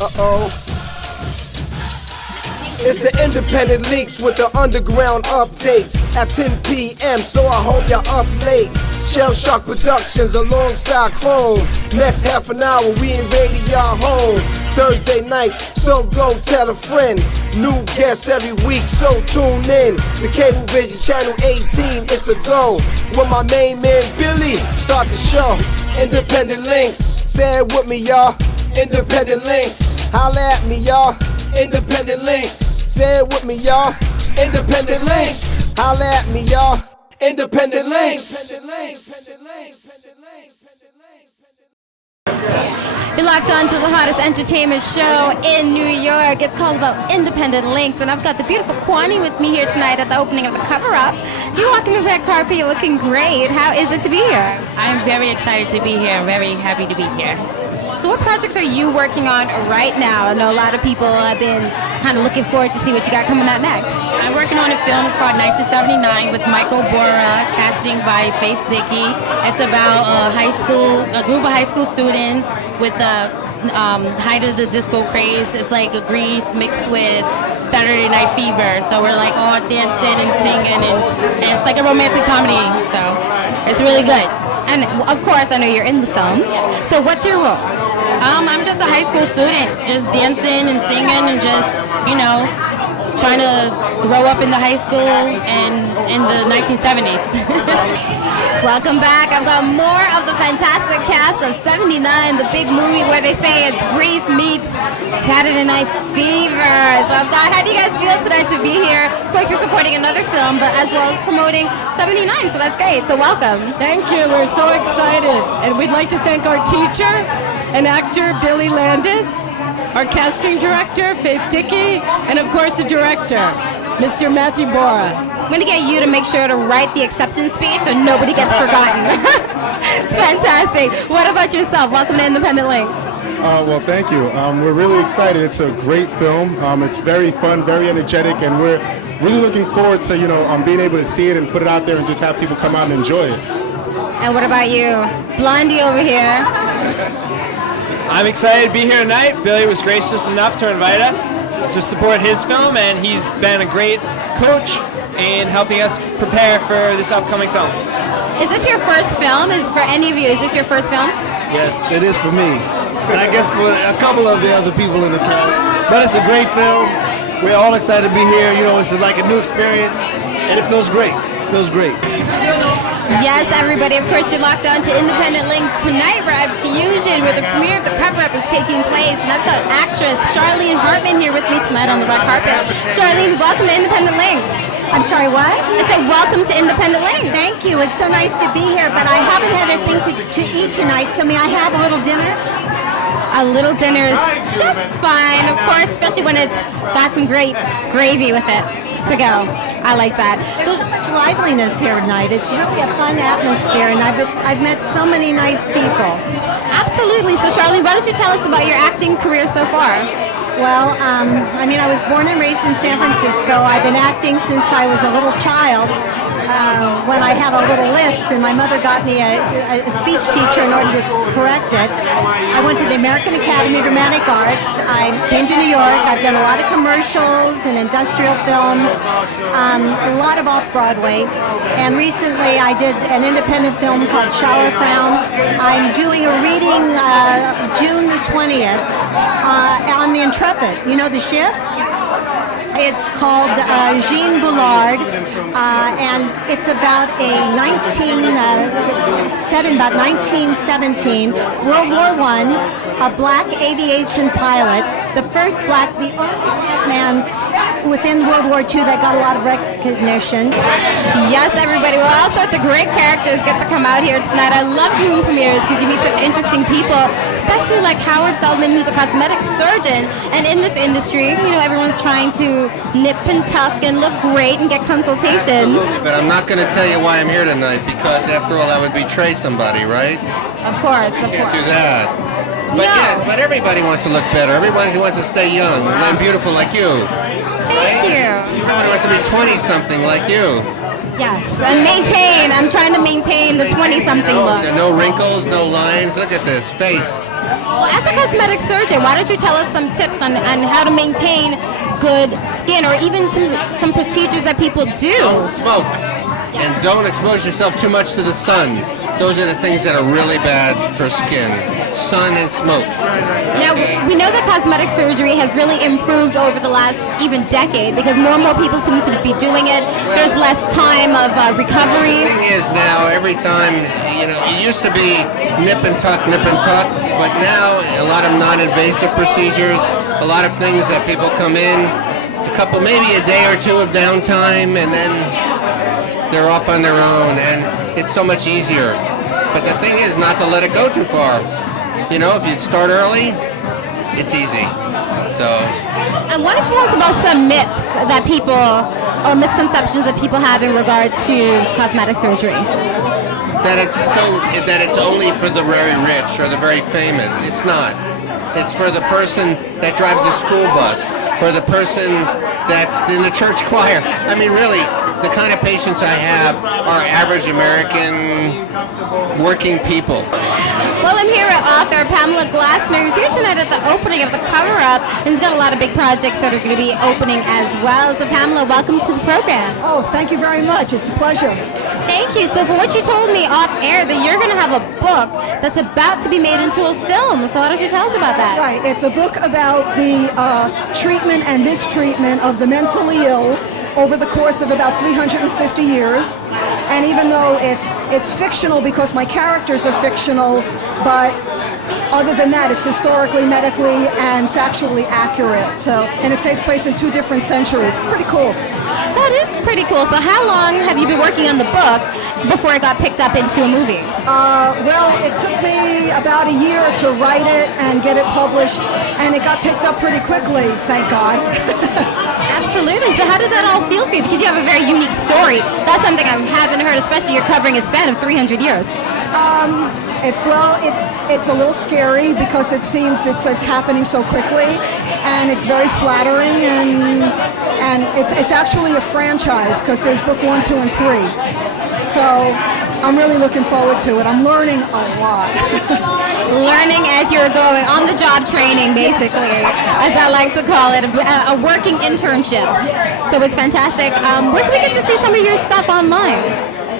Uh-oh. It's the Independent Links with the underground updates at 10 p.m. So I hope y'all up late. Shell Shock Productions alongside Chrome. Next half an hour we invading y'all home. Thursday nights, so go tell a friend. New guests every week, so tune in. The Cablevision Channel 18, it's a go. With my main man Billy, start the show. Independent Links, say it with me y'all. Independent Links, holla at me y'all. Independent Links, say it with me y'all. Independent Links, holla at me y'all. Independent Links. You're locked on to the hottest entertainment show in New York. It's called about Independent Links, and I've got the beautiful Kwani with me here tonight at the opening of the Cover Up. You're walking the red carpet, you're looking great. How is it to be here? I'm very excited to be here. I'm very happy to be here. So what projects are you working on right now? I know a lot of people have been kind of looking forward to see what you got coming out next. I'm working on a film. It's called 1979 with Michael Bora, casting by Faith Dickey. It's about a group of high school students with the height of the disco craze. It's like a Grease mixed with Saturday Night Fever. So we're like all dancing and singing, and it's like a romantic comedy. So it's really good. And of course, I know you're in the film. So what's your role? I'm just a high school student, just dancing and singing and just, trying to grow up in the high school and in the 1970s. Welcome back. I've got more of the fantastic cast of 79, the big movie where they say it's Grease meets Saturday Night Fever. So I've got, how do you guys feel tonight to be here? Of course, you're supporting another film, but as well as promoting 79, so that's great. So welcome. Thank you. We're so excited. And we'd like to thank our teacher and actor, Billy Landis, our casting director, Faith Dickey, and of course the director, Mr. Matthew Bora. I'm going to get you to make sure to write the acceptance speech so nobody gets forgotten. It's fantastic. What about yourself? Welcome to Independent Link. Well, thank you. We're really excited. It's a great film. It's very fun, very energetic, and we're really looking forward to, being able to see it and put it out there and just have people come out and enjoy it. And what about you? Blondie over here. I'm excited to be here tonight. Billy was gracious enough to invite us to support his film, and he's been a great coach in helping us prepare for this upcoming film. Is this your first film? For any of you, is this your first film? Yes, it is for me. And I guess for a couple of the other people in the cast. But it's a great film. We're all excited to be here. It's like a new experience, and it feels great. It feels great. Yes, everybody, of course, you're locked on to Independent Links. Tonight we're at Fusion, where the premiere of the cover-up is taking place, and I've got actress Charlene Hartman here with me tonight on the red carpet. Charlene, welcome to Independent Links. I'm sorry, what? I said welcome to Independent Links. Thank you. It's so nice to be here, but I haven't had anything to eat tonight, so may I have a little dinner? A little dinner is just fine, of course, especially when it's got some great gravy with it to go. I like that. There's so much liveliness here tonight. It's really a fun atmosphere, and I've met so many nice people. Absolutely. So, Charlene, why don't you tell us about your acting career so far? Well, I was born and raised in San Francisco. I've been acting since I was a little child. When I had a little lisp, and my mother got me a speech teacher in order to correct it. I went to the American Academy of Dramatic Arts. I came to New York. I've done a lot of commercials and industrial films, a lot of off-Broadway. And recently I did an independent film called Shower Frown. I'm doing a reading June the 20th on the Intrepid. You know the ship? It's called Jean Boulard, and it's about it's set in about 1917, World War I, a black aviation pilot, the only man within World War II that got a lot of recognition. Yes, everybody. Well, all sorts of great characters get to come out here tonight. I love doing premieres because you meet such interesting people, especially like Howard Feldman, who's a cosmetic surgeon. And in this industry, everyone's trying to nip and tuck and look great and get consultations. But I'm not going to tell you why I'm here tonight, because after all, I would betray somebody, right? Of course, You can't do that. But no. Yes, but everybody wants to look better. Everybody wants to stay young and beautiful like you. Thank you. Everybody wants to be 20-something like you. Yes, and maintain. I'm trying to maintain the 20-something look. No wrinkles, no lines. Look at this face. Well, as a cosmetic surgeon, why don't you tell us some tips on how to maintain good skin, or even some procedures that people do? Don't smoke, and don't expose yourself too much to the sun. Those are the things that are really bad for skin. Sun and smoke. Now, we know that cosmetic surgery has really improved over the last even decade because more and more people seem to be doing it. There's less time of recovery. The thing is now, every time, it used to be nip and tuck, but now a lot of non-invasive procedures, a lot of things that people come in, maybe a day or two of downtime, and then they're off on their own, and it's so much easier. But the thing is not to let it go too far. If you start early, it's easy. So. And why don't you tell us about some myths that people, or misconceptions that people have in regard to cosmetic surgery? That it's only for the very rich or the very famous. It's not. It's for the person that drives a school bus, or the person that's in the church choir. I mean, really, the kind of patients I have are average American working people. Well, I'm here with author Pamela Glassner, who's here tonight at the opening of the cover-up, and he's got a lot of big projects that are going to be opening as well. So, Pamela, welcome to the program. Oh, thank you very much. It's a pleasure. Thank you. So, for what you told me off air, that you're going to have a book that's about to be made into a film. So, why don't you tell us about that? That's right. It's a book about the treatment and mistreatment of the mentally ill over the course of about 350 years. And even though it's fictional because my characters are fictional, but other than that, it's historically, medically, and factually accurate. And it takes place in 2 different centuries. It's pretty cool. That is pretty cool. So how long have you been working on the book before it got picked up into a movie? Well, it took me about a year to write it and get it published, and it got picked up pretty quickly, thank God. Absolutely. So how did that all feel for you? Because you have a very unique story. That's something I haven't heard, especially you're covering a span of 300 years. It's a little scary because it seems it's happening so quickly, and it's very flattering, and it's actually a franchise because there's book 1, 2, and 3. So I'm really looking forward to it. I'm learning a lot. Learning as you're going, on-the-job training, basically, as I like to call it, a working internship. So it's fantastic. Where can we get to see some of your stuff online?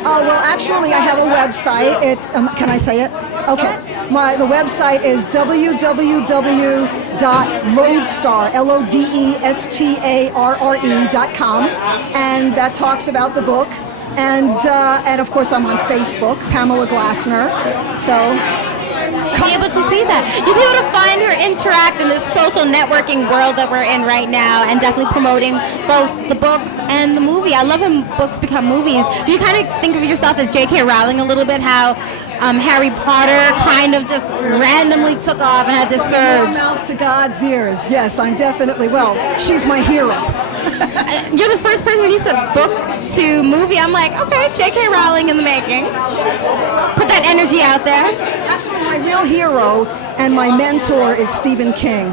Well, actually, I have a website. It's can I say it? Okay. The website is www.lodestar, LODESTARRE.com, and that talks about the book. And of course, I'm on Facebook, Pamela Glassner. So. You'll be able to see that. You'll be able to find her interact in this social networking world that we're in right now, and definitely promoting both the book and the movie. I love when books become movies. Do you kind of think of yourself as J.K. Rowling a little bit, how Harry Potter kind of just randomly took off and had this surge? Mouth to God's ears. Yes, I'm definitely, she's my hero. You're the first person when you said book to movie. I'm like, okay, J.K. Rowling in the making. Put that energy out there. Actually, my real hero and my mentor is Stephen King.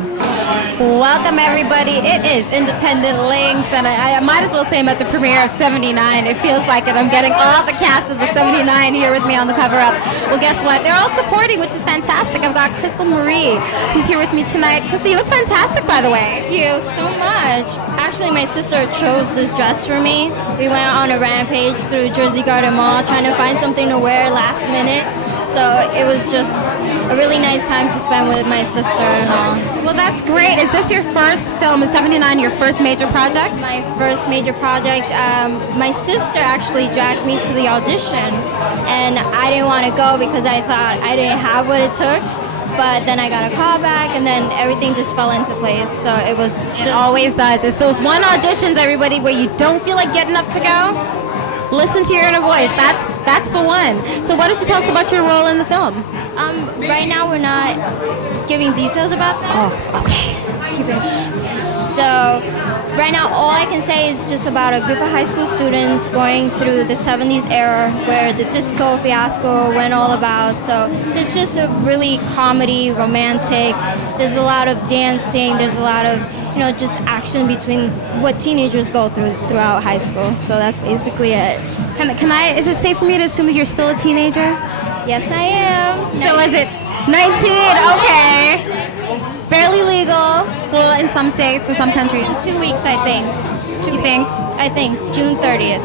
Welcome, everybody. It is Independent Links, and I might as well say I'm at the premiere of 79. It feels like it. I'm getting all the cast of the 79 here with me on the cover-up. Well, guess what? They're all supporting, which is fantastic. I've got Crystal Marie, who's here with me tonight. Crystal, you look fantastic, by the way. Thank you so much. Actually, my sister chose this dress for me. We went on a rampage through Jersey Garden Mall trying to find something to wear last minute. So it was just a really nice time to spend with my sister and all. Well, that's great. Is this your first film in 79, your first major project? My first major project. My sister actually dragged me to the audition, and I didn't want to go because I thought I didn't have what it took. But then I got a call back, and then everything just fell into place. So it was just... It always does. It's those one auditions, everybody, where you don't feel like getting up to go. Listen to your inner voice. That's the one. So why don't you tell us about your role in the film? Right now we're not giving details about that. Oh, okay. Keep it. So right now all I can say is just about a group of high school students going through the 70s era where the disco fiasco went all about. So it's just a really comedy, romantic. There's a lot of dancing. There's a lot of just action between what teenagers go throughout high school. So that's basically it. Can I? Is it safe for me to assume that you're still a teenager? Yes, I am. So is it 19? Okay. Barely legal. Well, in some states, in some countries. In 2 weeks, I think. You think? I think June 30th.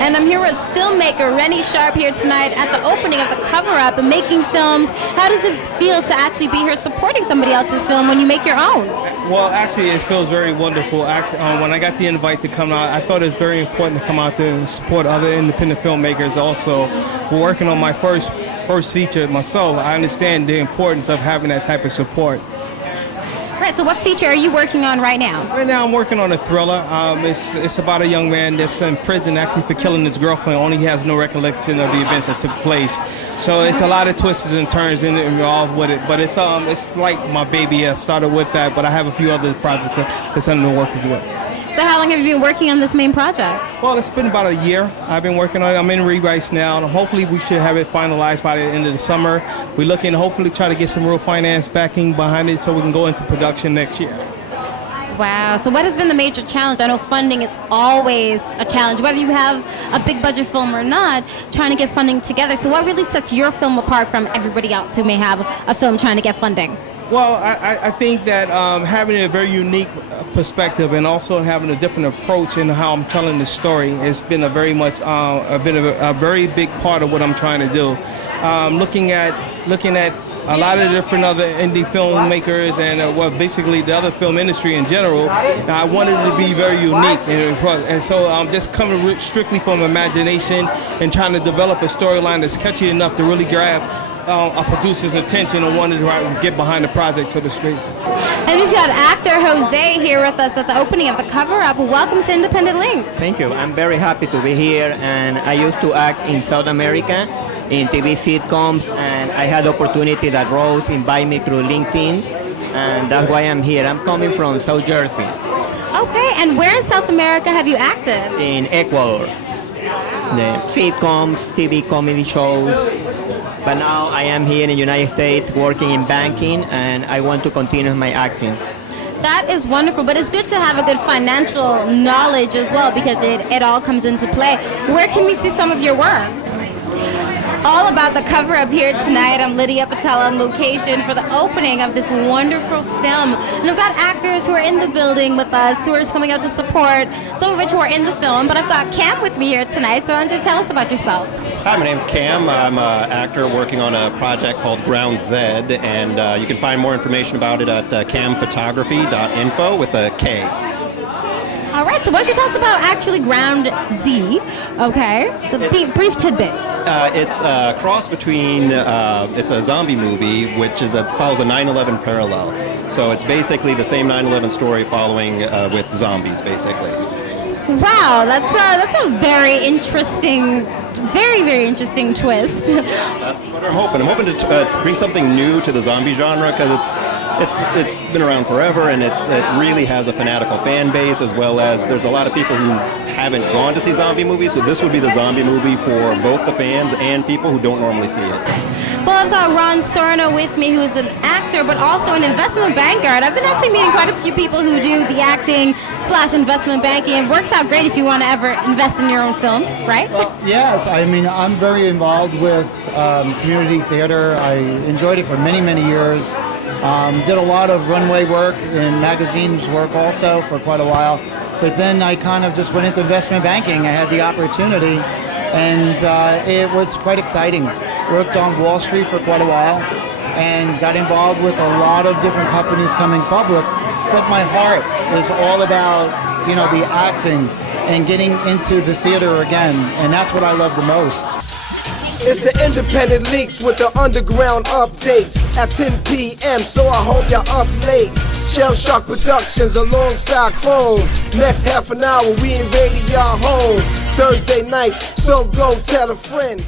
And I'm here with filmmaker Rennie Sharp here tonight at the opening of the cover-up and making films. How does it feel to actually be here supporting somebody else's film when you make your own? Well, actually, it feels very wonderful. Actually, when I got the invite to come out, I thought it was very important to come out there and support other independent filmmakers. Also, we're working on my first feature myself. I understand the importance of having that type of support. Right, so what feature are you working on right now? Right now I'm working on a thriller. It's about a young man that's in prison actually for killing his girlfriend, only he has no recollection of the events that took place. So it's a lot of twists and turns involved with it, but it's like my baby. I started with that, but I have a few other projects that's under the work as well. So how long have you been working on this main project? Well, it's been about a year. I've been working on it. I'm in rewrites now. Hopefully we should have it finalized by the end of the summer. We're looking to hopefully try to get some real finance backing behind it so we can go into production next year. Wow, so what has been the major challenge? I know funding is always a challenge, whether you have a big budget film or not, trying to get funding together. So what really sets your film apart from everybody else who may have a film trying to get funding? Well, I think that having a very unique perspective and also having a different approach in how I'm telling the story has been a very big part of what I'm trying to do. Looking at a lot of different other indie filmmakers and basically the other film industry in general, I wanted it to be very unique, and so I'm just coming strictly from imagination and trying to develop a storyline that's catchy enough to really grab a producer's attention and wanted to get behind the project, so to speak. And we've got actor Jose here with us at the opening of the cover-up. Welcome to Independent Link. Thank you. I'm very happy to be here, and I used to act in South America in TV sitcoms, and I had opportunity that Rose invited me through LinkedIn, and that's why I'm here. I'm coming from South Jersey. Okay, and where in South America have you acted? In Ecuador. The sitcoms, TV comedy shows. But now I am here in the United States working in banking, and I want to continue my acting. That is wonderful, but it's good to have a good financial knowledge as well because it all comes into play. Where can we see some of your work? All about the cover-up here tonight. I'm Lydia Patel on location for the opening of this wonderful film. And I've got actors who are in the building with us, who are coming out to support, some of which who are in the film. But I've got Cam with me here tonight, so why don't you tell us about yourself? Hi, my name's Cam. I'm an actor working on a project called Ground Z, and you can find more information about it at camphotography.info with a K. All right, so why don't you tell us about actually Ground Z, okay? The brief tidbit. It's a cross between, it's a zombie movie, which follows a 9/11 parallel. So it's basically the same 9/11 story following with zombies, basically. Wow, that's a very interesting, very interesting twist. That's what I'm hoping. I'm hoping to bring something new to the zombie genre because it's been around forever, and it really has a fanatical fan base, as well as there's a lot of people who haven't gone to see zombie movies, so this would be the zombie movie for both the fans and people who don't normally see it. Well, I've got Ron Sorno with me, who is an actor but also an investment banker, and I've been actually meeting quite a few people who do the acting/investment banking. It works out great if you want to ever invest in your own film, right? Well, yes, I mean, I'm very involved with community theater. I enjoyed it for many years. Did a lot of runway work and magazines work also for quite a while. But then I kind of just went into investment banking. I had the opportunity, and it was quite exciting. Worked on Wall Street for quite a while and got involved with a lot of different companies coming public. But my heart is all about, the acting and getting into the theater again. And that's what I love the most. It's the Independent Leaks with the underground updates at 10 p.m. So I hope you're up late. Shell Shock Productions alongside Chrome. Next half an hour we invading your home. Thursday nights, so go tell a friend.